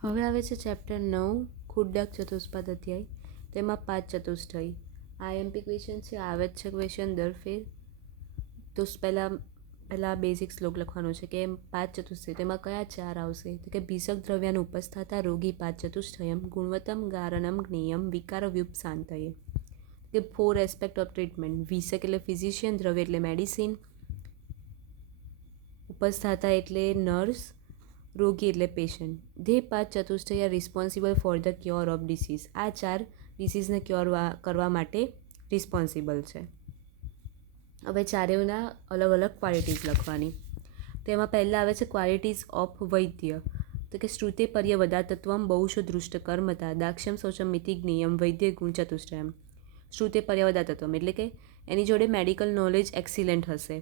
હવે આવે છે ચેપ્ટર 9 ખુડ્ડક ચતુષ્પાદ અધ્યાય. તેમાં 5 ચતુષ્ટય આઈએમપી ક્વેશ્ચન છે. આવે જ છે ક્વેશ્ચન દર ફેર. તો પહેલાં બેઝિક શ્લોક લખવાનો છે કે 5 ચતુષ્ટય તેમાં કયા 4 આવશે? તો કે ભીષક દ્રવ્યાનું ઉપસ્થાતા રોગી 5 ચતુષ્ટયમ ગુણવત્તમ ગારણમ જ્ઞેયમ વિકાર વ્યુપશાંતયે. કે 4 એસ્પેક્ટ ઓફ ટ્રીટમેન્ટ. ભીષક એટલે ફિઝિશિયન, દ્રવ્ય એટલે મેડિસિન, ઉપસ્થાતા એટલે નર્સ, રોગી એટલે પેશન્ટ. ધે 5 ચતુષ્ટય are responsible for the cure of disease. આ 4 ડિસીઝને ક્યોર કરવા માટે રિસ્પોન્સિબલ છે. હવે ચારેયના અલગ અલગ ક્વોલિટીઝ લખવાની. તેમાં પહેલાં આવે છે ક્વોલિટીઝ ઓફ વૈદ્ય. તો કે શ્રુતે પર્ય વદાતત્વમ બહુશો દૃષ્ટકર્મતા દાક્ષ્યમ શૌચમ મિતિ જ્ઞેયમ વૈદ્ય ગુણ ચતુષ્ટયમ. શ્રુતે પર્ય વદાતત્વમ એટલે કે એની જોડે મેડિકલ નોલેજ એક્સિલન્ટ હશે.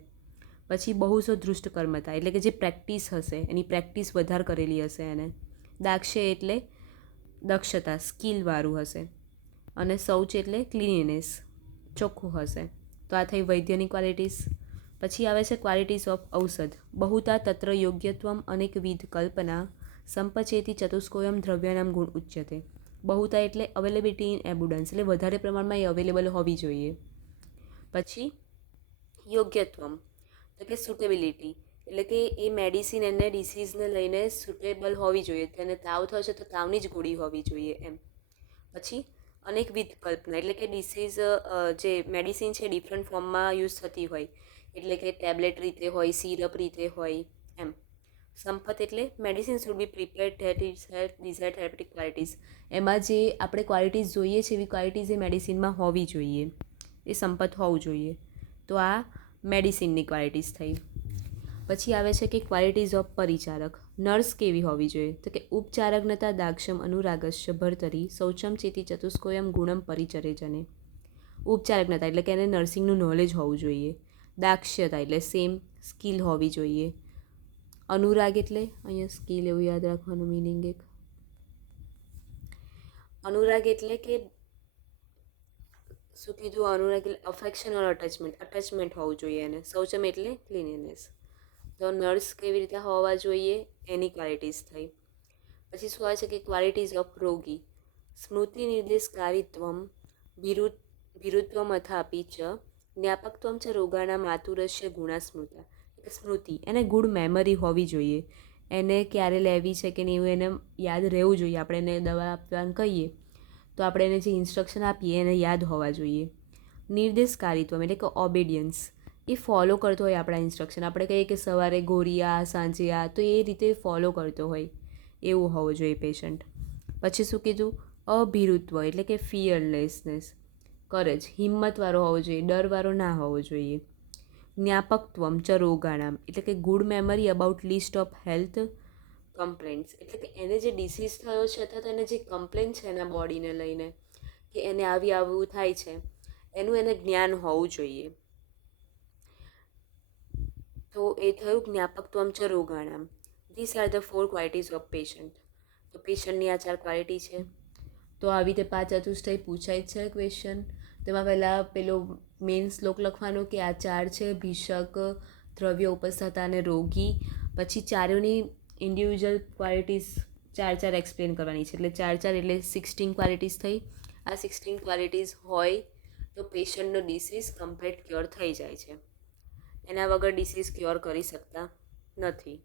પછી બહુશો દૃષ્ટકર્મતા એટલે કે જે પ્રેક્ટિસ હશે, એની પ્રેક્ટિસ વધારે કરેલી હશે એને. દાક્ષ્ય એટલે દક્ષતા, સ્કિલવાળું હશે. અને શૌચ એટલે ક્લિનિનેસ, ચોખ્ખું હશે. તો આ થઈ વૈદ્યની ક્વોલિટીઝ. પછી આવે છે ક્વોલિટીઝ ઓફ ઔષધ. બહુતા તત્ર યોગ્યત્વમ અનેકવિધ કલ્પના સંપચેતી ચતુષ્કોયમ દ્રવ્યાનામ ગુણ ઉચ્યતે. બહુતા એટલે અવેલેબિલિટી ઇન એબુડન્સ એટલે વધારે પ્રમાણમાં એ અવેલેબલ હોવી જોઈએ. પછી યોગ્યત્વમ એટલે કે સુટેબિલિટી એટલે કે એ મેડિસિન એને ડિસીઝને લઈને સુટેબલ હોવી જોઈએ. તેને તાવ થયો છે તો તાવની જ ગોળી હોવી જોઈએ એમ. પછી અનેકવિધ કલ્પના એટલે કે ડિસીઝ જે મેડિસિન છે ડિફરન્ટ ફોર્મમાં યુઝ થતી હોય, એટલે કે ટેબ્લેટ રીતે હોય, સિરપ રીતે હોય એમ. સંપત એટલે medicine should be prepared that is have desired therapeutic qualities. એમાં જે આપણે ક્વોલિટીઝ જોઈએ છે એવી ક્વોલિટીઝ એ મેડિસિનમાં હોવી જોઈએ, એ સંપત હોવું જોઈએ. તો આ મેડિસિનની ક્વોલિટીઝ થઈ. પછી આવે છે કે ક્વોલિટીઝ ઓફ પરિચારક. નર્સ કેવી હોવી જોઈએ? તો કે ઉપચારજ્ઞતા દાક્ષમ અનુરાગસ્ય ભર્તરી શૌચમ ચેતી ચતુષ્કોયમ ગુણમ પરિચરે જને. ઉપચારજ્ઞતા એટલે કે એને નર્સિંગનું નોલેજ હોવું જોઈએ. દાક્ષ્યતા એટલે સેમ સ્કિલ હોવી જોઈએ. અનુરાગ એટલે અહીંયા સ્કિલ એવું યાદ રાખવાનું મિનિંગ એક. અનુરાગ એટલે કે શું કીધું? અનુરાગ એટલે અફેક્શન ઓર અટેચમેન્ટ હોવું જોઈએ એને. શૌચમ એટલે ક્લિનિનેસ. તો નર્સ કેવી રીતે હોવા જોઈએ એની ક્વોલિટીઝ થઈ. પછી શું આવે છે કે ક્વોલિટીઝ ઓફ રોગી. સ્મૃતિ નિર્દેશકારીત્વમ ભીરુત્વમ અથાપી ચ જ્ઞાપકત્વમ ચ રોગાના માતુરસ્ય ગુણા સ્મૃતા. સ્મૃતિ એને ગુડ મેમરી હોવી જોઈએ. એને ક્યારે લેવી છે કે નહીં એવું એને યાદ રહેવું જોઈએ. આપણે એને દવા આપવાનું કહીએ તો આપણે એને જે ઇન્સ્ટ્રક્શન આપીએ એને યાદ હોવા જોઈએ. નિર્દેશકારીત્વમ એટલે કે ઓબેડિયન્સ. એ ફોલો કરતો હોય આપણા ઇન્સ્ટ્રક્શન. આપણે કહીએ કે સવારે ગોળી આ, સાંજે આ, તો એ રીતે ફોલો કરતો હોય એવું હોવું જોઈએ પેશન્ટ. પછી શું કીધું? અભીરુત્વ એટલે કે ફિયરલેસનેસ, કરેજ, હિંમતવાળો હોવો જોઈએ, ડરવાળો ના હોવો જોઈએ. જ્ઞાપકત્વમ ચ રોગાણામ એટલે કે good memory about list of health complaints એટલે કે એને જે ડિસીઝ થયો છે અથવા તો એને જે કમ્પ્લેન છે એના બોડીને લઈને કે એને આવું થાય છે એનું એને જ્ઞાન હોવું જોઈએ. તો એ થયું જ્ઞાપકત્વમ ચ રોગાણામ. This are the 4 qualities of patient. તો પેશન્ટની આ 4 ક્વોલિટી છે. તો આવી રીતે 5 ચતુષ્ટય પૂછાય જ છે ક્વેશ્ચન. તેમાં પહેલાં પેલો મેઇન શ્લોક લખવાનો કે આ 4 છે ભીષક, દ્રવ્ય, ઉપસ્થાતા અને રોગી. પછી ચારેયની ઇન્ડિવિજ્યુઅલ ક્વોલિટીઝ 4 એક્સપ્લેન કરવાની છે. એટલે 4 એટલે 16 ક્વોલિટીઝ થઈ. આ 16 ક્વોલિટીઝ હોય તો પેશન્ટનો ડિસીઝ કમ્પ્લીટ ક્યોર થઈ જાય છે. એના વગર ડિસીઝ ક્યોર કરી શકતા નથી.